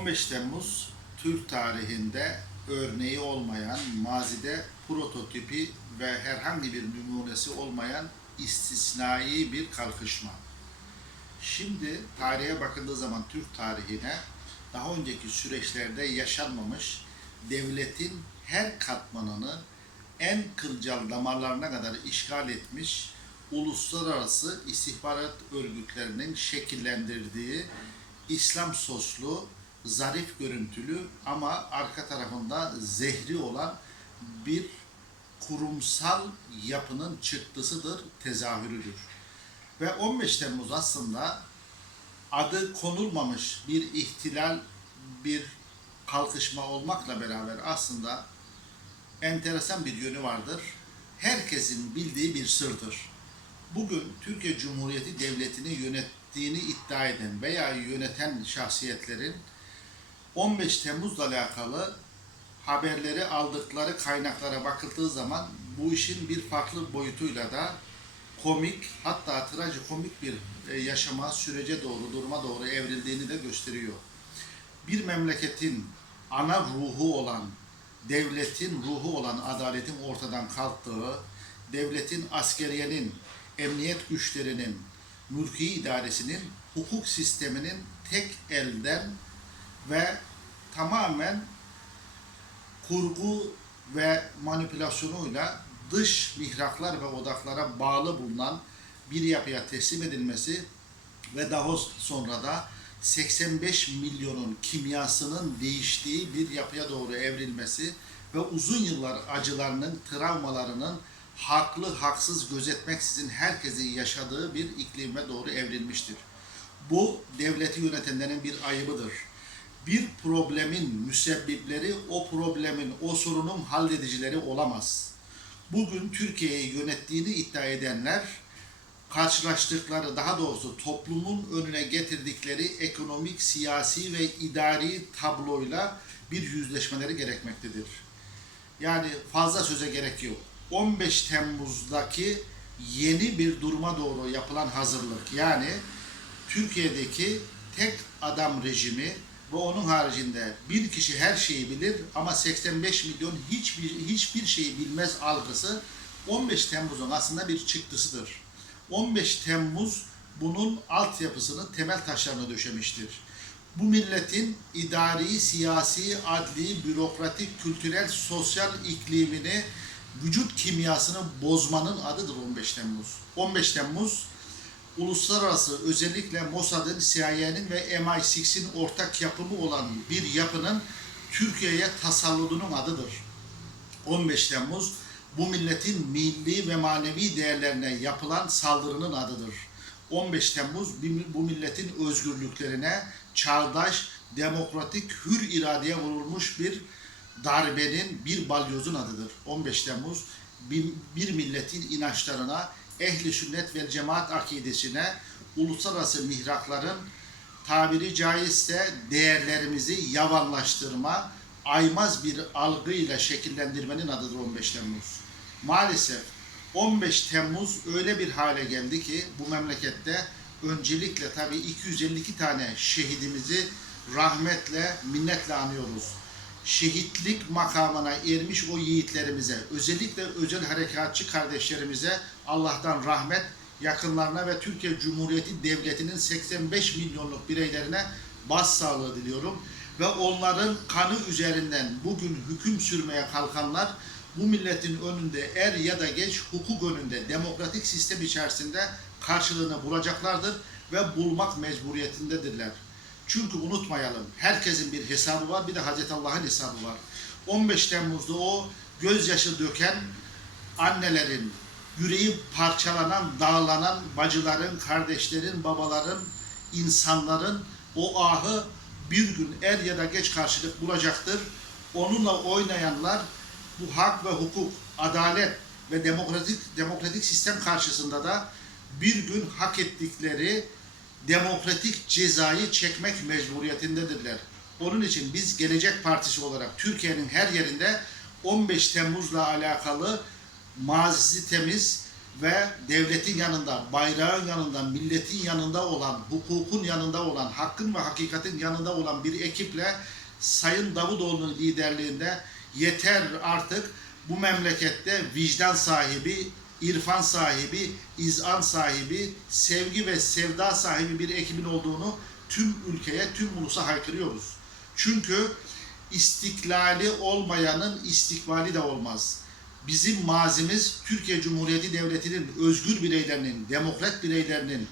15 Temmuz Türk tarihinde örneği olmayan, mazide prototipi ve herhangi bir numunesi olmayan istisnai bir kalkışma. Şimdi tarihe bakıldığı zaman Türk tarihine daha önceki süreçlerde yaşanmamış devletin her katmanını en kılcal damarlarına kadar işgal etmiş uluslararası istihbarat örgütlerinin şekillendirdiği İslam soslu, zarif görüntülü ama arka tarafında zehri olan bir kurumsal yapının çıktısıdır, tezahürüdür. Ve 15 Temmuz aslında adı konulmamış bir ihtilal, bir kalkışma olmakla beraber aslında enteresan bir yönü vardır. Herkesin bildiği bir sırdır. Bugün Türkiye Cumhuriyeti Devleti'ni yönettiğini iddia eden veya yöneten şahsiyetlerin 15 Temmuz'la alakalı haberleri aldıkları kaynaklara bakıldığı zaman bu işin bir farklı boyutuyla da komik hatta trajikomik bir e, yaşama, sürece doğru, duruma doğru evrildiğini de gösteriyor. Bir memleketin ana ruhu olan, devletin ruhu olan adaletin ortadan kalktığı, devletin askeriyenin, emniyet güçlerinin, mülki idaresinin, hukuk sisteminin tek elden ve tamamen kurgu ve manipülasyonuyla dış mihraklar ve odaklara bağlı bulunan bir yapıya teslim edilmesi ve daha sonra da 85 milyonun kimyasının değiştiği bir yapıya doğru evrilmesi ve uzun yıllar acılarının, travmalarının haklı haksız gözetmeksizin herkesin yaşadığı bir iklime doğru evrilmiştir. Bu devleti yönetenlerin bir ayıbıdır. Bir problemin müsebbipleri o problemin, o sorunun halledicileri olamaz. Bugün Türkiye'yi yönettiğini iddia edenler karşılaştıkları, daha doğrusu toplumun önüne getirdikleri ekonomik, siyasi ve idari tabloyla bir yüzleşmeleri gerekmektedir. Yani fazla söze gerek yok. 15 Temmuz'daki yeni bir duruma doğru yapılan hazırlık. Yani Türkiye'deki tek adam rejimi ve onun haricinde bir kişi her şeyi bilir ama 85 milyon hiçbir hiçbir şeyi bilmez algısı 15 Temmuz'un aslında bir çıktısıdır. 15 Temmuz bunun altyapısını, temel taşlarını döşemiştir. Bu milletin idari, siyasi, adli, bürokratik, kültürel, sosyal iklimini, vücut kimyasını bozmanın adıdır 15 Temmuz. 15 Temmuz uluslararası özellikle Mossad'ın, CIA'nin ve MI6'in ortak yapımı olan bir yapının Türkiye'ye tasalludunun adıdır. 15 Temmuz bu milletin milli ve manevi değerlerine yapılan saldırının adıdır. 15 Temmuz bu milletin özgürlüklerine çağdaş, demokratik, hür iradeye vurulmuş bir darbenin, bir balyozun adıdır. 15 Temmuz bir, milletin inançlarına, ehli sünnet ve cemaat akidesine, uluslararası mihrakların tabiri caizse değerlerimizi yavanlaştırma, aymaz bir algıyla şekillendirmenin adıdır 15 Temmuz. Maalesef 15 Temmuz öyle bir hale geldi ki bu memlekette öncelikle tabii 252 tane şehidimizi rahmetle, minnetle anıyoruz. Şehitlik makamına ermiş o yiğitlerimize, özellikle özel harekatçı kardeşlerimize Allah'tan rahmet, yakınlarına ve Türkiye Cumhuriyeti Devleti'nin 85 milyonluk bireylerine başsağlığı diliyorum. Ve onların kanı üzerinden bugün hüküm sürmeye kalkanlar bu milletin önünde er ya da geç hukuk önünde demokratik sistem içerisinde karşılığını bulacaklardır ve bulmak mecburiyetindedirler. Çünkü unutmayalım herkesin bir hesabı var bir de Hazreti Allah'ın hesabı var. 15 Temmuz'da o gözyaşı döken annelerin, yüreği parçalanan, dağlanan bacıların, kardeşlerin, babaların, insanların o ahı bir gün er ya da geç karşılık bulacaktır. Onunla oynayanlar bu hak ve hukuk, adalet ve demokratik demokratik sistem karşısında da bir gün hak ettikleri demokratik cezayı çekmek mecburiyetindedirler. Onun için biz Gelecek Partisi olarak Türkiye'nin her yerinde 15 Temmuz'la alakalı mazisi temiz ve devletin yanında, bayrağın yanında, milletin yanında olan, hukukun yanında olan, hakkın ve hakikatin yanında olan bir ekiple Sayın Davutoğlu'nun liderliğinde yeter artık bu memlekette vicdan sahibi, irfan sahibi, izan sahibi, sevgi ve sevda sahibi bir ekibin olduğunu tüm ülkeye, tüm ulusa haykırıyoruz. Çünkü istiklali olmayanın istikbali de olmaz. Bizim mazimiz Türkiye Cumhuriyeti Devleti'nin özgür bireylerinin, demokrat bireylerinin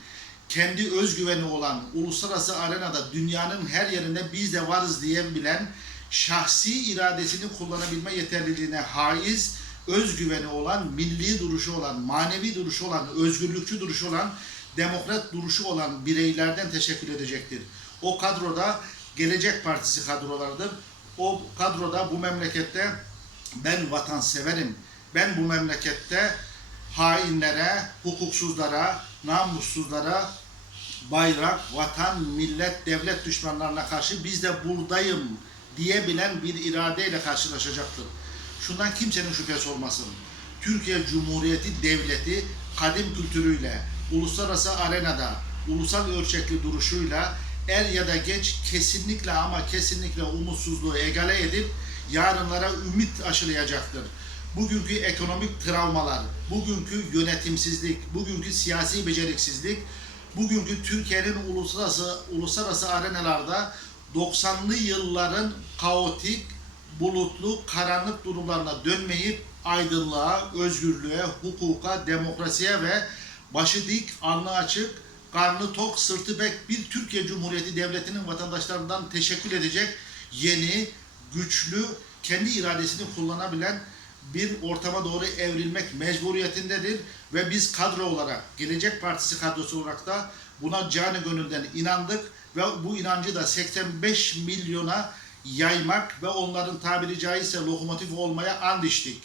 kendi özgüveni olan uluslararası arenada dünyanın her yerinde biz de varız diyebilen şahsi iradesini kullanabilme yeterliliğine haiz, özgüveni olan, milli duruşu olan, manevi duruşu olan, özgürlükçü duruşu olan, demokrat duruşu olan bireylerden teşekkür edecektir. O kadroda Gelecek Partisi kadrolarıdır. O kadroda bu memlekette ben vatanseverim. Ben bu memlekette hainlere, hukuksuzlara, namussuzlara, bayrak, vatan, millet, devlet düşmanlarına karşı biz de buradayım diyebilen bir iradeyle karşılaşacaktır. Şundan kimsenin şüphesi olmasın. Türkiye Cumhuriyeti Devleti kadim kültürüyle, uluslararası arenada, ulusal ölçekli duruşuyla er ya da geç kesinlikle ama kesinlikle umutsuzluğu egale edip yarınlara ümit aşılayacaktır. Bugünkü ekonomik travmalar, bugünkü yönetimsizlik, bugünkü siyasi beceriksizlik, bugünkü Türkiye'nin uluslararası uluslararası arenalarda 90'lı yılların kaotik, bulutlu, karanlık durumlarına dönmeyip aydınlığa, özgürlüğe, hukuka, demokrasiye ve başı dik, alnı açık, karnı tok, sırtı bek bir Türkiye Cumhuriyeti Devleti'nin vatandaşlarından teşekkür edecek yeni, güçlü, kendi iradesini kullanabilen bir ortama doğru evrilmek mecburiyetindedir ve biz kadro olarak, Gelecek Partisi kadrosu olarak da buna canı gönülden inandık ve bu inancı da 85 milyona yaymak ve onların tabiri caizse lokomotif olmaya and içtik.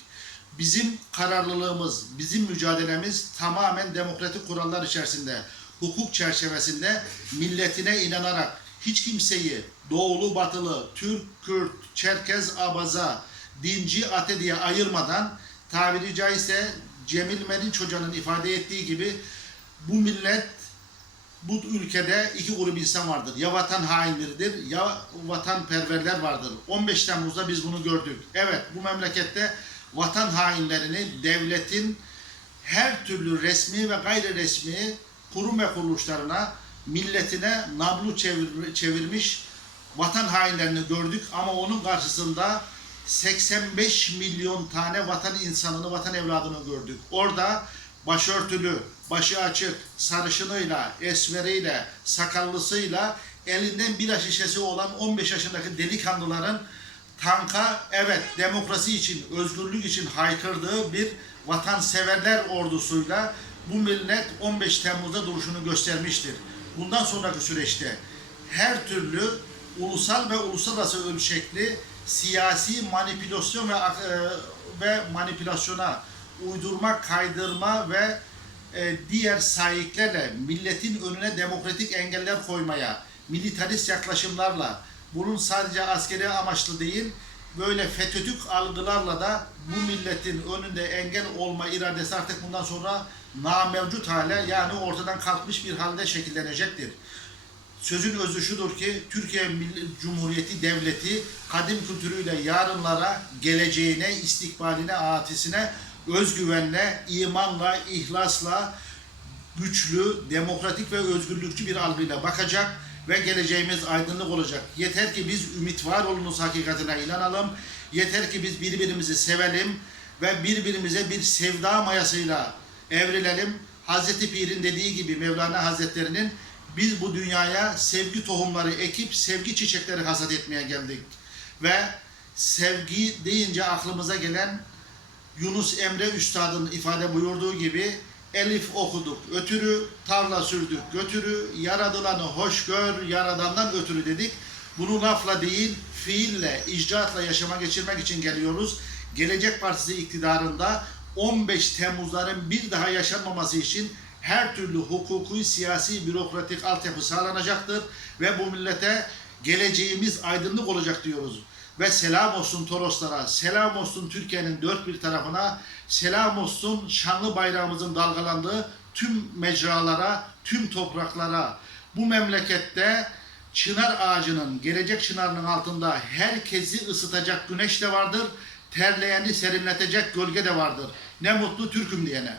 Bizim kararlılığımız, bizim mücadelemiz tamamen demokratik kurallar içerisinde, hukuk çerçevesinde milletine inanarak hiç kimseyi doğulu batılı, Türk, Kürt, Çerkez, Abaza, dinci, ate diye ayırmadan tabiri caizse Cemil Meriç Hoca'nın ifade ettiği gibi bu millet bu ülkede iki grup insan vardır. Ya vatan hainleridir ya vatanperverler vardır. 15 Temmuz'da biz bunu gördük. Evet bu memlekette vatan hainlerini devletin her türlü resmi ve gayri resmi kurum ve kuruluşlarına milletine nablu çevir, çevirmiş vatan hainlerini gördük ama onun karşısında 85 milyon tane vatan insanını, vatan evladını gördük. Orada başörtülü, başı açık, sarışınıyla, esmeriyle, sakallısıyla elinden bira şişesi olan 15 yaşındaki delikanlıların tanka evet demokrasi için, özgürlük için haykırdığı bir vatanseverler ordusuyla bu millet 15 Temmuz'da duruşunu göstermiştir. Bundan sonraki süreçte her türlü ulusal ve uluslararası ölçekli siyasi manipülasyon ve e, ve manipülasyona uydurma, kaydırma ve e, diğer sahiplerle milletin önüne demokratik engeller koymaya, militarist yaklaşımlarla, bunun sadece askeri amaçlı değil, böyle FETÖ'tük algılarla da bu milletin önünde engel olma iradesi artık bundan sonra namevcut hale yani ortadan kalkmış bir halde şekillenecektir. Sözün özü şudur ki Türkiye Cumhuriyeti Devleti kadim kültürüyle yarınlara, geleceğine, istikbaline, atisine özgüvenle, imanla, ihlasla, güçlü, demokratik ve özgürlükçü bir algıyla bakacak ve geleceğimiz aydınlık olacak. Yeter ki biz ümit var olunuz hakikatine inanalım. Yeter ki biz birbirimizi sevelim ve birbirimize bir sevda mayasıyla evrilelim. Hazreti Pir'in dediği gibi Mevlana Hazretleri'nin biz bu dünyaya sevgi tohumları ekip sevgi çiçekleri hasat etmeye geldik. Ve sevgi deyince aklımıza gelen Yunus Emre Üstad'ın ifade buyurduğu gibi elif okuduk, ötürü tarla sürdük, götürü yaradılanı hoş gör, yaradandan ötürü dedik. Bunu lafla değil, fiille, icraatla yaşama geçirmek için geliyoruz. Gelecek Partisi iktidarında 15 Temmuzların bir daha yaşanmaması için her türlü hukuki, siyasi, bürokratik altyapı sağlanacaktır ve bu millete geleceğimiz aydınlık olacak diyoruz. Ve selam olsun Toroslara, selam olsun Türkiye'nin dört bir tarafına, selam olsun şanlı bayrağımızın dalgalandığı tüm mecralara, tüm topraklara. Bu memlekette çınar ağacının, gelecek çınarının altında herkesi ısıtacak güneş de vardır, terleyeni serinletecek gölge de vardır. Ne mutlu Türk'üm diyene.